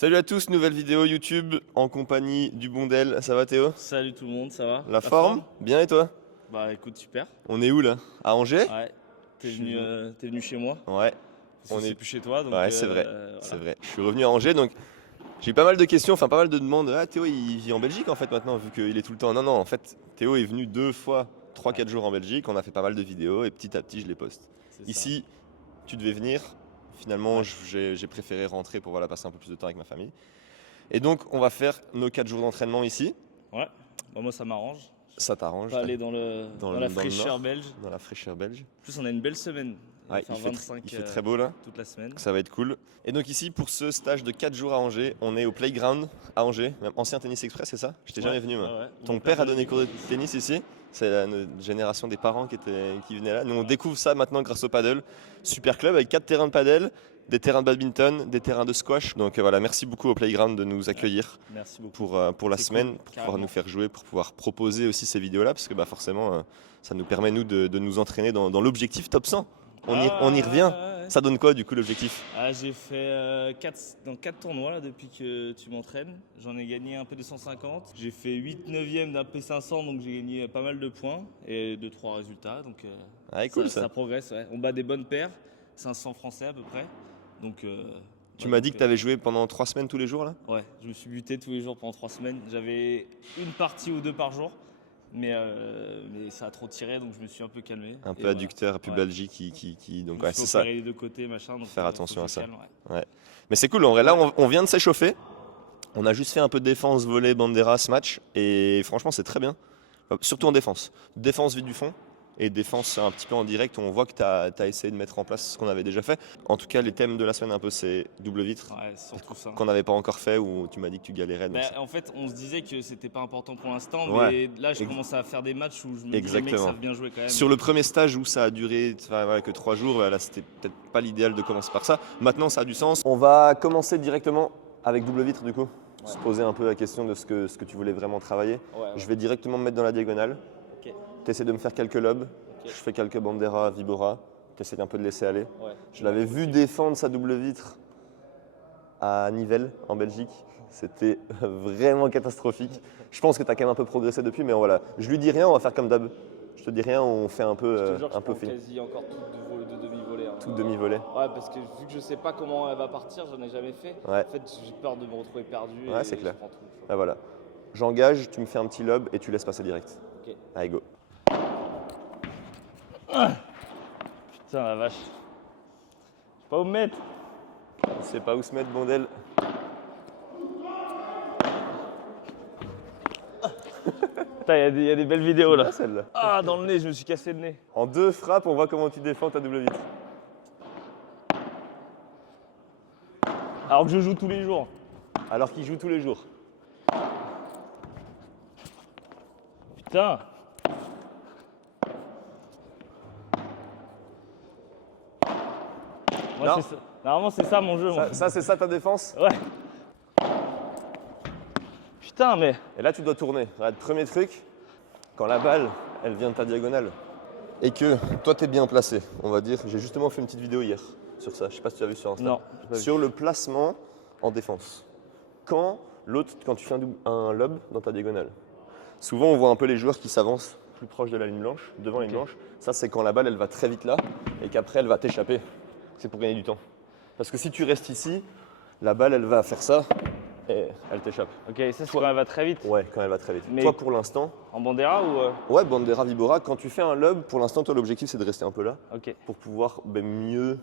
Salut à tous, nouvelle vidéo YouTube en compagnie du Bondel. Ça va Théo? Salut tout le monde, ça va? La forme? Bien et toi? Bah écoute, super. On est où là? À Angers? Ouais, Je suis venu. t'es venu chez moi. Ouais, Parce on que c'est est. plus chez toi, donc Ouais, c'est vrai, voilà. c'est vrai. Je suis revenu à Angers donc j'ai eu pas mal de questions, enfin pas mal de demandes. Ah, Théo il vit en Belgique en fait maintenant vu qu'il est tout le temps. Non, non, en fait, Théo est venu 2 fois, 3-4 jours en Belgique. On a fait pas mal de vidéos et petit à petit je les poste. C'est ça. Ici, tu devais venir. Finalement, Ouais. j'ai préféré rentrer pour voilà, passer un peu plus de temps avec ma famille. Et donc, on va faire nos 4 jours d'entraînement ici. Ouais, bah, moi ça m'arrange. Ça t'arrange? Pas aller dans la le fraîcheur nord, belge. dans la fraîcheur belge. En plus, on a une belle semaine. Il va Ouais, faire 25 il fait très beau là, toute la semaine. ça va être cool. Et donc ici, pour ce stage de 4 jours à Angers, on est au Playground à Angers, même ancien Tennis Express, c'est ça? Je t'ai jamais venu moi. Ouais. Ton père a donné cours de tennis ici, c'est la génération des parents qui venaient là. Nous on découvre ça maintenant grâce au paddle. Super club avec 4 terrains de paddle, des terrains de badminton, des terrains de squash. Donc voilà, merci beaucoup au Playground de nous accueillir Merci beaucoup. pour la C'est semaine, cool, pour pouvoir carrément. nous faire jouer, pour pouvoir proposer aussi ces vidéos-là, parce que bah, forcément, ça nous permet nous de nous entraîner dans l'objectif top 100. On y revient. Ouais. Ça donne quoi du coup l'objectif? J'ai fait 4 tournois là, depuis que tu m'entraînes. J'en ai gagné un peu de 150. J'ai fait 8/9 d'un P500, donc j'ai gagné pas mal de points et 2-3 résultats. Donc Ah, cool ça. ça progresse, ouais. On bat des bonnes paires, 500 français à peu près. Donc, Tu m'as dit que tu avais joué pendant 3 semaines tous les jours là? Ouais, je me suis buté tous les jours pendant 3 semaines. J'avais une partie ou deux par jour. Mais ça a trop tiré, donc je me suis un peu calmé. Un Et peu voilà. adducteur, pubalgie donc ouais, Il faut c'est ça. opérer les deux côtés, machin. Donc Faire attention faut à que je ça. calme, ouais. Ouais. Mais c'est cool, en vrai, là on vient de s'échauffer. On a juste fait un peu de défense, volley, bandera, ce match. Et franchement, c'est très bien. Surtout en défense. Défense vide du fond. Et défense un petit peu en direct, on voit que tu as essayé de mettre en place ce qu'on avait déjà fait. En tout cas, les thèmes de la semaine un peu, c'est double vitre, Ouais, surtout ça. qu'on n'avait pas encore fait, ou tu m'as dit que tu galérais. Donc En fait, on se disait que c'était pas important pour l'instant, Ouais. mais là, je commence à faire des matchs où je me dis les mecs Exactement. savent bien jouer quand même. Sur le premier stage où ça a duré voilà, que 3 jours, là c'était peut-être pas l'idéal de commencer par ça. Maintenant ça a du sens. On va commencer directement avec double vitre du coup. Se poser un peu la question de ce que tu voulais vraiment travailler. Ouais. Je vais directement me mettre dans la diagonale. Ok. Tu essaies de me faire quelques lobes. Ok. Je fais quelques bandera, vibora. Tu essaies un peu de laisser aller. Ouais. Je l'avais vu défendre sa double vitre à Nivelles en Belgique. C'était vraiment catastrophique. Je pense que tu as quand même un peu progressé depuis, mais voilà. Je lui dis rien, on va faire comme d'hab. Je te dis rien, on fait un peu, Je te jure, un peu je prends fini. quasi encore de demi-volée. Hein. Tout demi-volée. Ouais, parce que vu que je sais pas comment elle va partir, j'en ai jamais fait. Ouais. En fait, j'ai peur de me retrouver perdu. Ouais, et c'est clair. je prends tout, tu vois. Ah, voilà. J'engage, tu me fais un petit lob et tu laisses passer direct. Ok. Allez, go. Putain, la vache. Je sais pas où me mettre. On sait pas où se mettre, Bondel. Putain, il y a des belles vidéos là. Ah, celle-là. Ah, dans le nez, je me suis cassé le nez. En 2 frappes, on voit comment tu défends ta double vitre. Alors que je joue tous les jours. Alors qu'il joue tous les jours. Putain. Moi, Non. c'est ça. Normalement, c'est ça mon jeu. Moi. Ça c'est ça ta défense? Ouais. Putain, mais. Et là, tu dois tourner. Regarde, premier truc, quand la balle, elle vient de ta diagonale et que toi, tu es bien placé, on va dire. J'ai justement fait une petite vidéo hier sur ça. Je sais pas si tu as vu sur Insta. Non, j'ai pas vu. Sur le placement en défense. Quand tu fais un lob dans ta diagonale, souvent on voit un peu les joueurs qui s'avancent plus proche de la ligne blanche, devant la ligne blanche. Ça, c'est quand la balle, elle va très vite là et qu'après, elle va t'échapper. C'est pour gagner du temps. Parce que si tu restes ici, la balle, elle va faire ça et elle t'échappe. Ok, ça, c'est quand elle va très vite. Ouais, quand elle va très vite. Mais- Toi, pour l'instant, En bandera ou. ouais, bandera, vibora, quand tu fais un lob, pour l'instant, toi, l'objectif, c'est de rester un peu là Ok. pour pouvoir mieux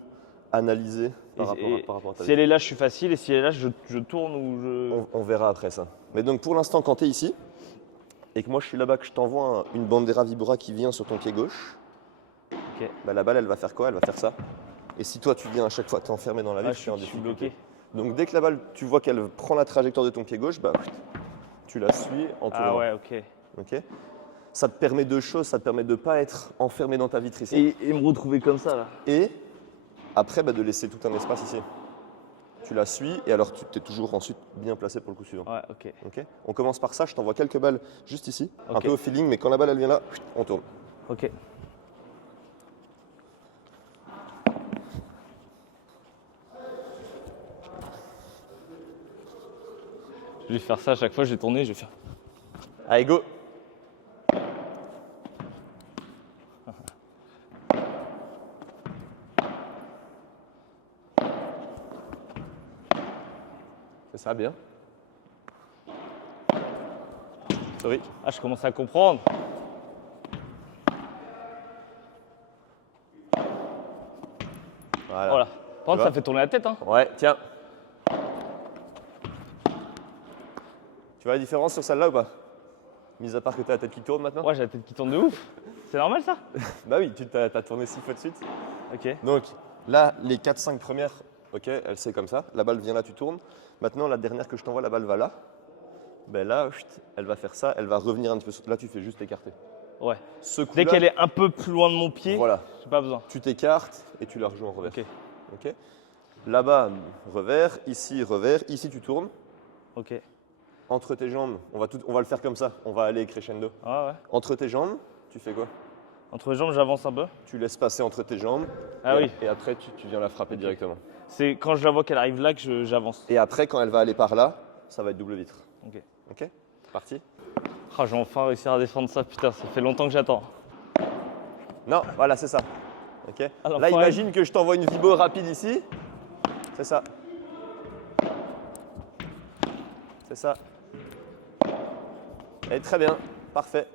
analyser par rapport à ta Si vie. elle est là, je suis facile. Et si elle est là, je tourne ou je. On verra après ça. Mais donc, pour l'instant, quand tu es ici et que moi, je suis là-bas, que je t'envoie une bandera, vibora qui vient sur ton pied gauche, Ok. bah, la balle, elle va faire quoi? Elle va faire ça. Et si toi, tu viens à chaque fois t'enfermer dans la Ah, vitre, tu es en je suis difficulté. bloqué. Donc, dès que la balle, tu vois qu'elle prend la trajectoire de ton pied gauche, bah, tu la suis en tournant. Ah ouais, ok. Ok. Ça te permet 2 choses. Ça te permet de ne pas être enfermé dans ta vitre ici. Et me retrouver comme ça là. Et après, bah, de laisser tout un espace ici. Tu la suis et alors tu es toujours ensuite bien placé pour le coup suivant. Ouais, ok. Ok. On commence par ça. Je t'envoie quelques balles juste ici. Un Ok. peu au feeling, mais quand la balle elle vient là, on tourne. Ok. Je vais faire ça à chaque fois, je vais tourner, je vais faire. Allez, go. C'est ça, bien. Sorry. Ah, je commence à comprendre. Voilà. Voilà. Par contre, vois ça fait tourner la tête, hein. Ouais, tiens. Tu vois la différence sur celle-là ou pas? Mis à part que tu as la tête qui tourne maintenant. Ouais, j'ai la tête qui tourne de ouf. C'est normal ça? Bah oui, tu as tourné 6 fois de suite. Ok. Donc là, les 4-5 premières, ok, elle c'est comme ça. La balle vient là, tu tournes. Maintenant, la dernière que je t'envoie, la balle va là. Ben là, chut, elle va faire ça, elle va revenir un petit peu. Là, tu fais juste écarter. Ouais. Ce coup-là, Dès qu'elle est un peu plus loin de mon pied, voilà, j'ai pas besoin. tu t'écartes et tu la rejoins en revers. Ok. Ok. Là-bas, revers, ici tu tournes. Ok. Entre tes jambes, on va le faire comme ça, on va aller crescendo. Ah ouais. Entre tes jambes, tu fais quoi? Entre les jambes, j'avance un peu. Tu laisses passer entre tes jambes. Ah et, oui. Et après, tu viens la frapper directement. C'est quand je la vois qu'elle arrive là que j'avance. Et après, quand elle va aller par là, ça va être double vitre. Ok. Ok? Parti? Ah, je vais enfin réussir à défendre ça, putain, ça fait longtemps que j'attends. Non, voilà, c'est ça. Ok? Alors, Là, faut imagine que je t'envoie une vibro rapide ici. C'est ça. C'est ça. Et très bien. Parfait.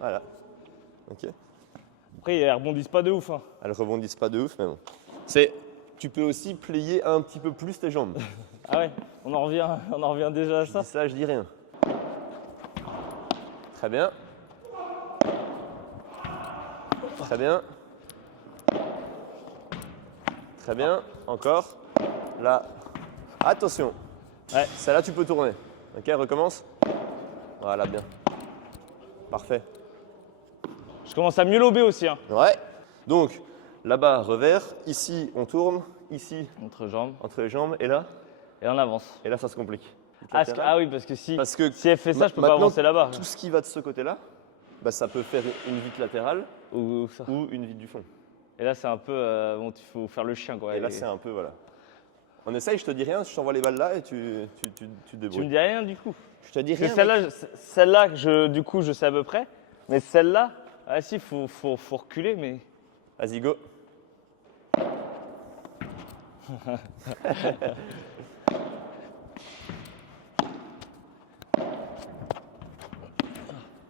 Voilà. Ok. Après, elles rebondissent pas de ouf. Hein. Elles rebondissent pas de ouf, mais bon. Tu peux aussi plier un petit peu plus tes jambes. Ah ouais, on en revient déjà à Je ça. dis ça, je dis rien. Très bien. Très bien. Très bien. Encore. Là. Attention. Ouais. Celle-là, tu peux tourner. Ok, recommence. Voilà, bien. Parfait. Je commence à mieux lober aussi. Hein. Ouais. Donc, là-bas, revers. Ici, on tourne. Ici, Entre jambes. entre les jambes. Et là, Et on avance. ça se complique. Ah oui, parce que si elle fait ça, je peux pas maintenant, avancer là-bas. Tout ce qui va de ce côté-là, bah, ça peut faire une vitre latérale Ou ça. ou une vitre du fond. Et là, c'est un peu. Bon, il faut faire le chien, quoi. Et là, c'est un peu, voilà. On essaye, je te dis rien, je t'envoie les balles là et tu te Tu débrouilles. me dis rien du coup. Je te dis Parce rien. que celle-là, du coup, je sais à peu près. Mais celle-là, ah si, faut reculer, mais. Vas-y, go.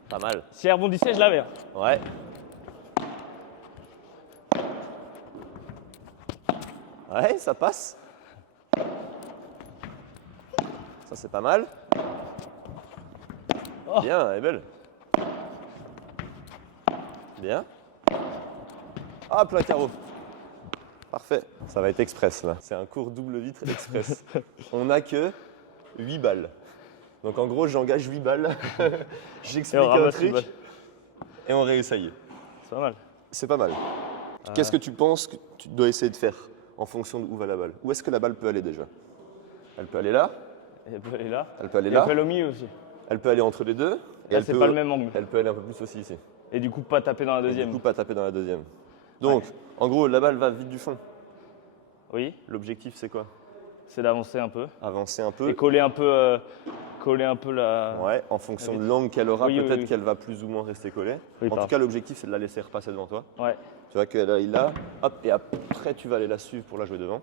Pas mal. Si elle rebondissait, je l'avais. Hein. Ouais. Ouais, ça passe. Ça, c'est pas mal. Oh. Bien, elle est belle. Bien. Ah, plein carreau. Parfait. Ça va être express, là. C'est un cours double vitre express. On n'a que 8 balles. Donc, en gros, j'engage 8 balles. J'explique Et on un ramasse truc. 8 balles. Et on réessaye. C'est pas mal. C'est pas mal. Qu'est-ce que tu penses que tu dois essayer de faire en fonction d'où va la balle? Où est-ce que la balle peut aller déjà? Elle peut aller là, Et elle peut aller là. elle peut aller Et là, elle peut aller au milieu aussi. elle peut aller entre les deux. Et Là, elle c'est peut, pas le même angle. Elle peut aller un peu plus aussi ici. Et du coup, pas taper dans la Et deuxième. du coup, pas taper dans la deuxième. Donc, en gros, la balle va vite du fond. Oui, L'objectif, c'est quoi? c'est d'avancer un peu. Avancer un peu. Et coller un peu la. Ouais, en fonction la de vitre. l'angle qu'elle aura, Oui, oui, peut-être oui. qu'elle va plus ou moins rester collée. Oui, En pardon. tout cas, l'objectif, c'est de la laisser repasser devant toi. Ouais. Tu vois qu'elle est là, hop, et après, tu vas aller la suivre pour la jouer devant.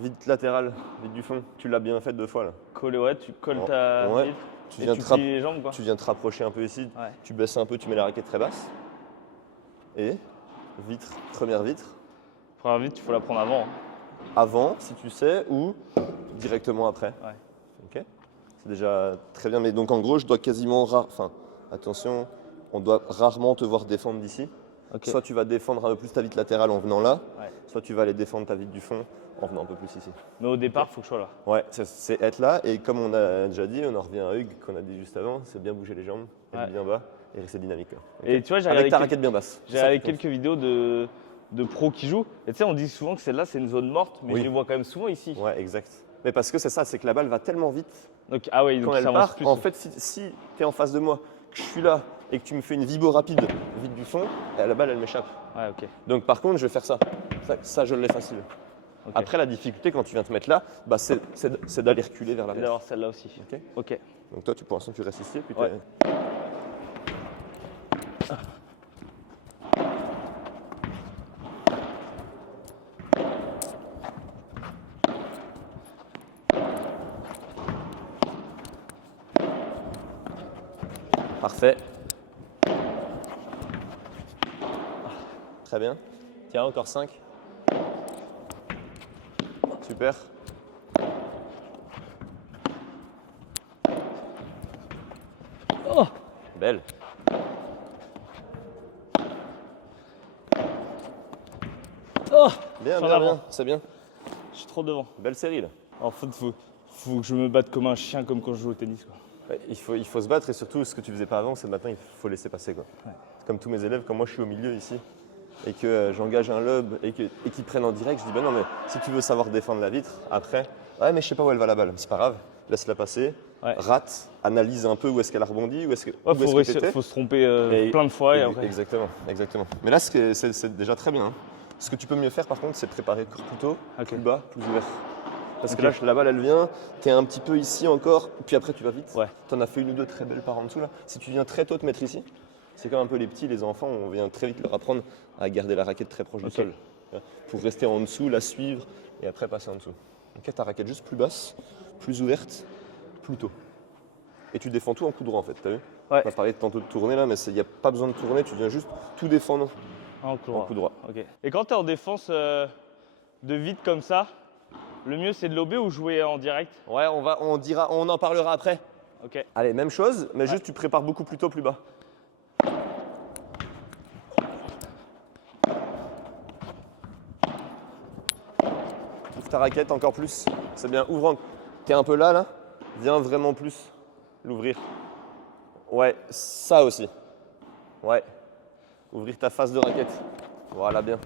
Vite latérale, vite du fond. Tu l'as bien fait 2 fois là. Coller, ouais, tu colles Oh, ta ouais. vitre. Tu Et viens, tu te rap- plies les jambes, quoi. tu viens te rapprocher un peu ici. Ouais. Tu baisses un peu, tu mets la raquette très basse. Et vitre, première vitre. Première vitre, il faut la prendre avant. Avant, si tu sais, ou directement après. Ouais. Ok. C'est déjà très bien. Mais donc en gros, je dois quasiment, attention, on doit rarement te voir défendre d'ici. Ok. Soit tu vas défendre un peu plus ta vitre latérale en venant là, Ouais. soit tu vas aller défendre ta vitre du fond en venant un peu plus ici. Mais au départ, il faut que je sois là. Ouais, c'est être là. Et comme on a déjà dit, on en revient à Hugues qu'on a dit juste avant, c'est bien bouger les jambes, être Ouais. bien bas et rester dynamique. Quoi. Ok. Et tu vois, j'ai Avec regardé, ta raquette bien basse. j'ai C'est ça regardé qui compte. quelques vidéos de pros qui jouent. Et tu sais, on dit souvent que celle-là, c'est une zone morte, mais Oui. je les vois quand même souvent ici. Ouais, exact. Mais parce que c'est ça, c'est que la balle va tellement vite Donc, ah ouais, donc quand ça elle avance part. plus. En fait, si tu es en face de moi, que je suis là et que tu me fais une vibro rapide, vite du fond, la balle elle m'échappe. Ouais, ok. Donc par contre, je vais faire ça. Ça je l'ai facile. Ok. Après, la difficulté quand tu viens te mettre là, bah, c'est d'aller reculer vers Et l'arrière. d'avoir celle-là aussi. Ok. Ok. Donc toi, pour l'instant, tu restes ici. Puis Ouais. Parfait. Très bien. Tiens, encore 5. Super. Oh, Belle. oh, Bien, Sur bien, l'avant. bien. C'est bien. je suis trop devant. Belle série là. En fait, faut que je me batte comme un chien, comme quand je joue au tennis, quoi. Ouais, il faut se battre et surtout ce que tu faisais pas avant, c'est maintenant il faut laisser passer quoi. Ouais. Comme tous mes élèves, quand moi je suis au milieu ici et que j'engage un lob et qu'ils prennent en direct, je dis bah non mais si tu veux savoir défendre la vitre, après, ouais mais je sais pas où elle va la balle, c'est pas grave, laisse-la passer, Ouais. rate, analyse un peu où est-ce qu'elle a rebondi, où est-ce que Ouais, où est-ce que t'étais. faut se tromper Et- plein de fois et après. Exactement, exactement. Mais là c'est déjà très bien. Hein. Ce que tu peux mieux faire par contre, c'est de préparer plus tôt, Ok. plus bas, plus ouvert. Parce que Ok. là, la balle elle vient, tu es un petit peu ici encore, puis après tu vas vite. Ouais. Tu en as fait une ou deux très belles par en dessous là. Si tu viens très tôt te mettre ici, c'est comme un peu les petits, les enfants, on vient très vite leur apprendre à garder la raquette très proche Ok. du sol. Pour rester en dessous, la suivre et après passer en dessous. Donc ta raquette juste plus basse, plus ouverte, plus tôt. Et tu défends tout en coup droit en fait, t'as vu? Ouais. On a parlé tantôt de tourner là, mais il n'y a pas besoin de tourner, tu viens juste tout défendre En coup en droit. coup droit. Ok. Et quand tu es en défense de vide comme ça, le mieux c'est de lober ou jouer en direct? Ouais, on en parlera après. Ok. Allez, même chose, mais juste tu prépares beaucoup plus tôt, plus bas. Ouvre ta raquette encore plus. C'est bien, ouvre. T'es un peu là, là. Viens vraiment plus l'ouvrir. Ouais, ça aussi. Ouais. Ouvrir ta face de raquette. Voilà, bien.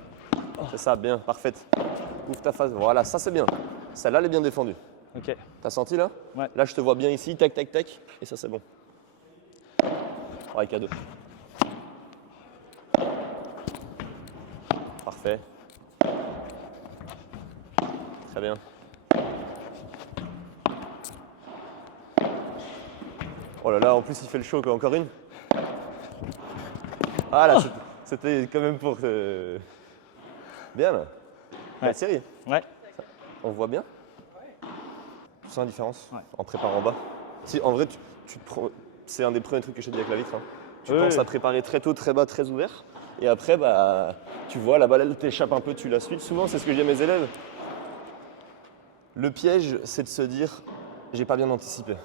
C'est ça, bien, parfaite. Ouvre ta face. Voilà, ça c'est bien. Celle-là, elle est bien défendue. Ok. T'as senti là? Ouais. Là, je te vois bien ici, tac, tac, tac. Et ça, c'est bon. Ouais, cadeau. Parfait. Très bien. Oh là là, en plus, il fait le show, quoi. Encore une? Ah là, c'était quand même pour... Bien, là. Belle Ouais. série. Ouais. On voit bien? Tu sens la différence Ouais. en préparant en bas? Si, en vrai, c'est un des premiers trucs que je t'ai dit avec la vitre. Hein. Tu Oui, penses oui. à préparer très tôt, très bas, très ouvert. Et après, bah, tu vois, la balle, elle t'échappe un peu, tu la suis. Souvent, c'est ce que je dis à mes élèves. Le piège, c'est de se dire, j'ai pas bien anticipé.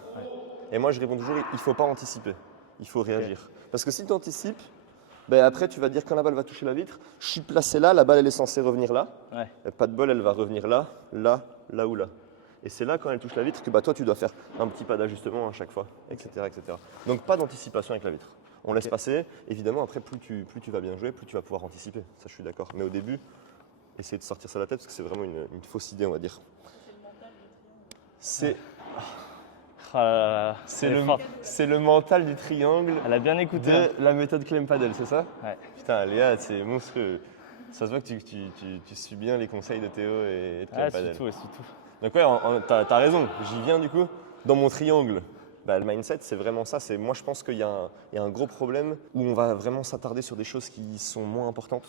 Et moi, je réponds toujours, il faut pas anticiper. Il faut réagir. Parce que si tu anticipes, ben après, tu vas dire quand la balle va toucher la vitre, je suis placé là, la balle, elle est censée revenir là. Ouais. Et pas de bol, elle va revenir là, là, là ou là. Et c'est là, quand elle touche la vitre, que bah, toi, tu dois faire un petit pas d'ajustement à chaque fois, etc., etc. Donc, pas d'anticipation avec la vitre. On laisse passer. Évidemment, après, plus tu vas bien jouer, plus tu vas pouvoir anticiper. Ça, je suis d'accord. Mais au début, essayer de sortir ça de la tête, parce que c'est vraiment une fausse idée, on va dire. C'est Ah là là là. Elle est forte. c'est le mental du triangle Elle a bien écouté. hein. de la méthode Clem Padel, c'est ça? Ouais. Putain, Léa, c'est monstrueux. Ça se voit que tu suis bien les conseils de Théo et de Clem Ah, Padel. c'est tout, ouais, c'est tout. Donc ouais, t'as raison, j'y viens du coup. Dans mon triangle, bah, le mindset, c'est vraiment ça. Moi, je pense qu'il y a un gros problème où on va vraiment s'attarder sur des choses qui sont moins importantes,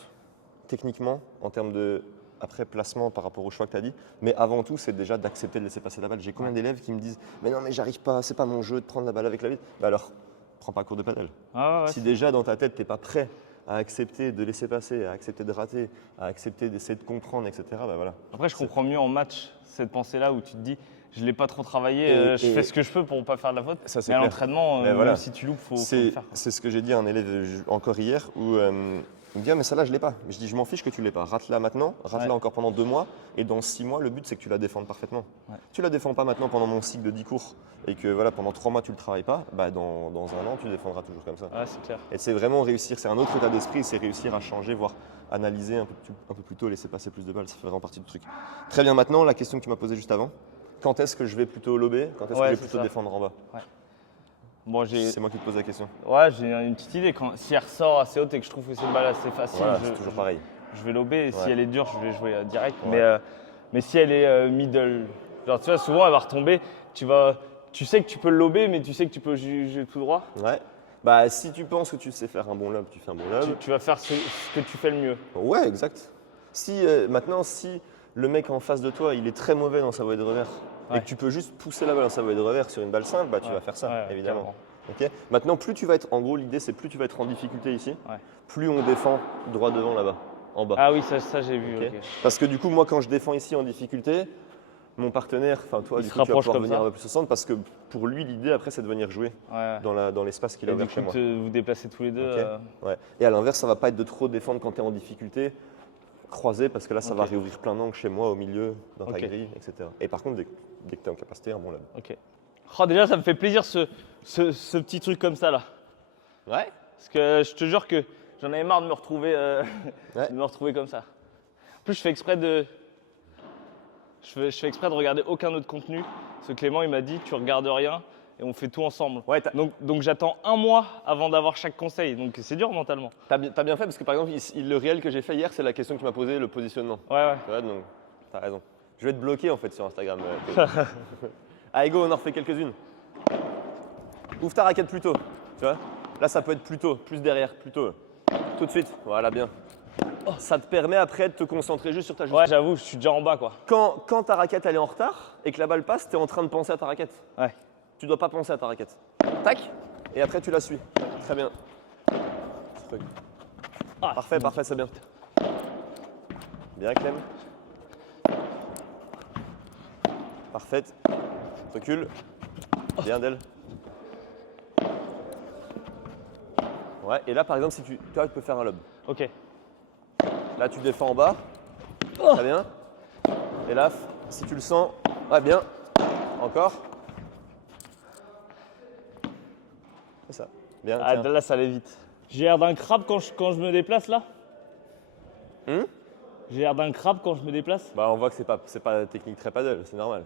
techniquement, en termes de après placement par rapport au choix que tu as dit. Mais avant tout, c'est déjà d'accepter de laisser passer la balle. J'ai combien d'élèves qui me disent « Mais non, mais j'arrive pas, c'est pas mon jeu de prendre la balle avec la vitre. » Bah alors, prends pas cours de padel. Ah ouais, Si déjà dans ta tête, t'es pas prêt à accepter de laisser passer, à accepter de rater, à accepter d'essayer de comprendre, etc., bah voilà. Après, je comprends mieux en match cette pensée-là où tu te dis, je l'ai pas trop travaillé, je Et- fais ce que je peux pour pas faire de la faute. Ça, c'est mais à clair. l'entraînement, Mais voilà. même si tu loupes, faut le C'est faire. c'est ce que j'ai dit à un élève encore hier où il me dit ah, mais celle-là je l'ai pas. Je dis je m'en fiche que tu l'aies pas. Rate-la maintenant, rate-la Ouais. encore pendant 2 mois et dans 6 mois le but c'est que tu la défendes parfaitement. Ouais. Tu la défends pas maintenant pendant mon cycle de 10 cours et que voilà pendant 3 mois tu le travailles pas, bah dans 1 an tu défendras toujours comme ça. Ouais, c'est clair. Et c'est vraiment réussir, c'est un autre état d'esprit, c'est réussir à changer, voire analyser un peu plus tôt, laisser passer plus de balles, ça fait vraiment partie du truc. Très bien, maintenant la question que tu m'as posée juste avant, quand est-ce que je vais plutôt lober, quand est-ce que Ouais, je vais c'est plutôt ça. défendre en bas? Bon, C'est moi qui te pose la question. ouais, j'ai une petite idée. Si elle ressort assez haute et que je trouve que c'est une balle assez facile, Voilà, c'est toujours pareil. je vais lober. Et si Ouais. elle est dure, je vais jouer direct. Ouais. Mais Mais si elle est middle, genre tu vois, souvent elle va retomber, tu sais que tu peux le lober, mais tu sais que tu peux juger tout droit. Ouais. Bah, si tu penses que tu sais faire un bon lob, tu fais un bon lob. Tu vas faire ce que tu fais le mieux. Ouais, exact. Si maintenant, si le mec en face de toi, il est très mauvais dans sa volée de revers, et Ouais. que tu peux juste pousser la balle dans sa volée de revers sur une balle simple, bah tu Ouais. vas faire ça, Ouais, évidemment. Ok. Maintenant, plus tu vas être, en gros, l'idée c'est plus tu vas être en difficulté ici, Ouais. plus on défend droit devant là-bas, en bas. Ah oui, ça j'ai vu. Ok. Ok. Parce que du coup, moi, quand je défends ici en difficulté, mon partenaire, enfin toi, Il du se coup, tu vas rapproche pouvoir comme venir ça. un peu plus au centre parce que pour lui, l'idée après, c'est de venir jouer Ouais. dans l'espace qu'il a Et du ouvert chez coup, moi. vous déplacez tous les deux. Ok. Ouais. Et à l'inverse, ça va pas être de trop défendre quand tu es en difficulté, croisé, parce que là, ça va Ok. réouvrir plein d'angles chez moi, au milieu, dans ta Ok. grille, etc. Et par contre, dès que tu es en capacité, un bon lob. Ok. Oh, déjà, ça me fait plaisir ce petit truc comme ça là. Ouais. Parce que je te jure que j'en avais marre de me retrouver, Ouais. de me retrouver comme ça. En plus, je fais exprès de regarder aucun autre contenu. Parce que Clément, il m'a dit, tu regardes rien et on fait tout ensemble. Ouais, Donc j'attends un mois avant d'avoir chaque conseil. Donc c'est dur mentalement. t'as bien fait parce que par exemple, le réel que j'ai fait hier, c'est la question que tu m'as posée, le positionnement. Ouais. Tu vois, donc t'as raison. Je vais te bloquer en fait sur Instagram. Allez, go, on en refait quelques-unes. Ouvre ta raquette plus tôt. Tu vois, là, ça peut être plus tôt, plus derrière, plus tôt. Tout de suite. Voilà, bien. Ça te permet après de te concentrer juste sur ta Ouais, j'avoue, je suis déjà en bas quoi. Quand ta raquette elle est en retard et que la balle passe, tu es en train de penser à ta raquette. Ouais. Tu dois pas penser à ta raquette. Tac. Et après tu la suis. Très bien. Ah, Parfait, c'est bien. Bien Clem. Parfaite. Recule. Bien d'elle. Ouais, et là par exemple si tu peux faire un lob. Ok. Là tu défends en bas. Oh. Très bien. Et là, si tu le sens, ouais bien. Encore. C'est ça. Bien. Ah, tiens. là, ça allait vite. J'ai l'air d'un crabe quand je me déplace là. J'ai l'air d'un crabe quand je me déplace. Bah on voit que c'est pas la technique très paddle, c'est normal.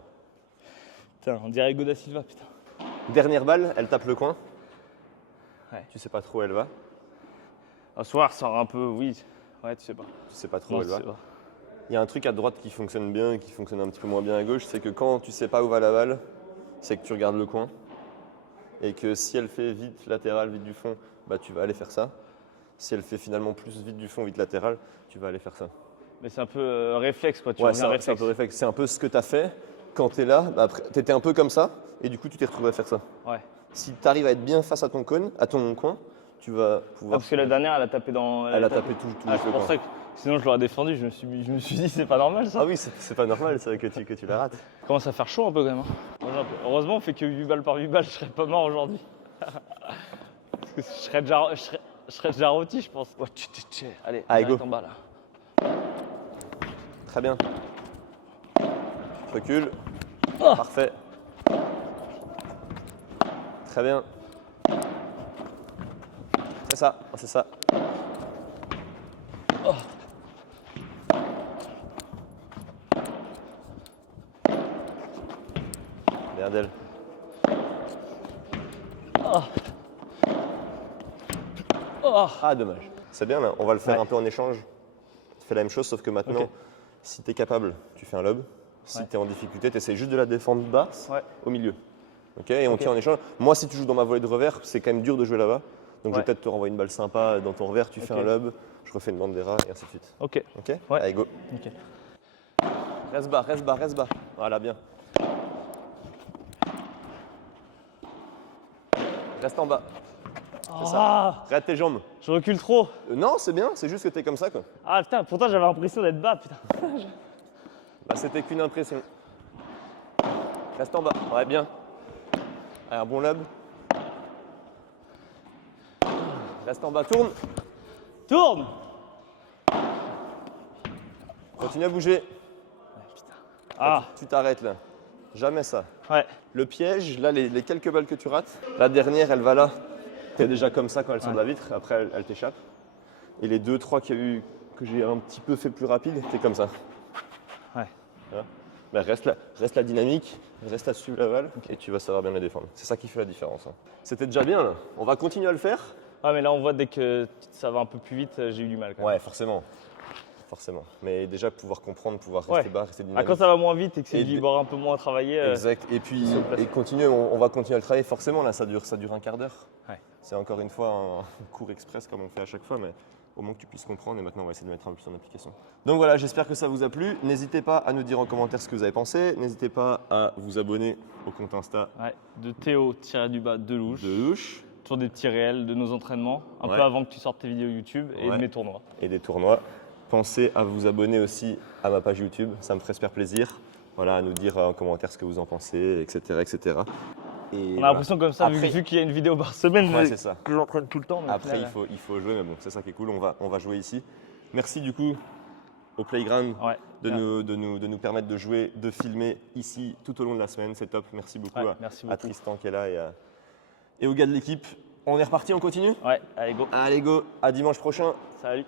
Putain, on dirait Goda Silva, putain. Dernière balle, elle tape le coin. Ouais. Tu sais pas trop où elle va. Un soir, sort un peu, oui. Ouais, tu sais pas. Tu sais pas trop Non, où tu elle va. sais pas. Il y a un truc à droite qui fonctionne bien et qui fonctionne un petit peu moins bien à gauche, c'est que quand tu sais pas où va la balle, c'est que tu regardes le coin. Et que si elle fait vite latéral, vite du fond, bah tu vas aller faire ça. Si elle fait finalement plus vite du fond, vite latéral, tu vas aller faire ça. Mais c'est un peu réflexe quoi, tu Ouais, reviens c'est un peu réflexe. C'est un peu ce que tu as fait quand tu es là. Bah, après, tu étais un peu comme ça et du coup tu t'es retrouvé à faire ça. Ouais. Si tu arrives à être bien face à ton cône, à ton coin, tu vas Ah, pouvoir. parce que la dernière, elle a tapé dans. Elle a tapé tout Ah, le c'est pour coin. ça que sinon je l'aurais défendu. Je me suis dit, c'est pas normal ça. Ah oui, c'est pas normal ça que tu la rates. Ça commence à faire chaud un peu quand même. Hein. Heureusement, on fait que 8 balles par 8 balles, je serais pas mort aujourd'hui. Parce que je serais déjà rôti, je pense. Oh, allez, Allez, direct go. en bas là. Très bien. Recule. Oh. Parfait. Très bien. C'est ça, c'est ça. Bien d'elle. Oh. Ah, dommage. C'est bien là, on va le faire Ouais. un peu en échange. Tu fais la même chose, sauf que maintenant, Ok. si tu es capable, tu fais un lob. Si Ouais. tu es en difficulté, tu essaies juste de la défendre basse Ouais. au milieu. Ok, et on Ok. tient en échange. Moi, si tu joues dans ma volée de revers, c'est quand même dur de jouer là-bas. Donc je Ouais. vais peut-être te renvoyer une balle sympa dans ton revers, tu fais Ok. un lob, je refais une bandera et ainsi de suite. Ok. Ok. Ouais. Allez, go. Ok. Reste bas, reste bas, reste bas. Voilà, bien. Reste en bas. C'est ça. Ah, Regarde tes jambes. je recule trop. Non, c'est bien, c'est juste que t'es comme ça quoi. Ah putain, pourtant j'avais l'impression d'être bas, putain. Bah, c'était qu'une impression. Reste en bas. Ouais, bien. Allez, un bon lob. Reste en bas, tourne. Tourne. Continue à bouger. Ah, Tu t'arrêtes là. Jamais ça. ouais. Le piège, là, les quelques balles que tu rates, la dernière, elle va là. T'es déjà comme ça quand elle sort de la vitre, après elle t'échappe. Et les 2-3 que j'ai un petit peu fait plus rapide, t'es comme ça. Ouais. Voilà. Ben, reste la dynamique, reste à suivre la balle et tu vas savoir bien la défendre. C'est ça qui fait la différence. Hein. C'était déjà bien là. On va continuer à le faire. Ah, mais là on voit dès que ça va un peu plus vite, j'ai eu du mal quand même. Ouais, forcément. forcément. Mais déjà pouvoir comprendre, pouvoir Ouais. rester bas, rester Ah, dynamique. quand ça va moins vite et que c'est Et du de- bord un peu moins travaillé. Exact. Et puis se place. et continuer, on va continuer à le travailler. Forcément, là, ça dure un quart d'heure. Ouais. C'est encore une fois un cours express comme on fait à chaque fois, mais au moins que tu puisses comprendre. Et maintenant, on va essayer de mettre un peu plus en application. Donc voilà, j'espère que ça vous a plu. N'hésitez pas à nous dire en commentaire ce que vous avez pensé. N'hésitez pas à vous abonner au compte Insta Ouais, de Théo-Delouche. de Louche Autour des petits réels, de nos entraînements, un Ouais. peu avant que tu sortes tes vidéos YouTube et de Ouais. mes tournois. et des tournois. Pensez à vous abonner aussi à ma page YouTube, ça me ferait super plaisir. Voilà, à nous dire en commentaire ce que vous en pensez, etc. etc. Et On a voilà. l'impression comme ça, Après- vu qu'il y a une vidéo par semaine, Ouais, c'est ça. que j'entraîne tout le temps. Mais au Après, final, il faut jouer, mais bon, c'est ça qui est cool. On va jouer ici. Merci du coup au Playground ouais. de nous permettre de jouer, de filmer ici tout au long de la semaine. C'est top. Merci beaucoup, Ouais, à, merci à beaucoup. Tristan qui est là et aux gars de l'équipe. On est reparti, on continue? Ouais, allez, go. Allez, go. À dimanche prochain. Salut.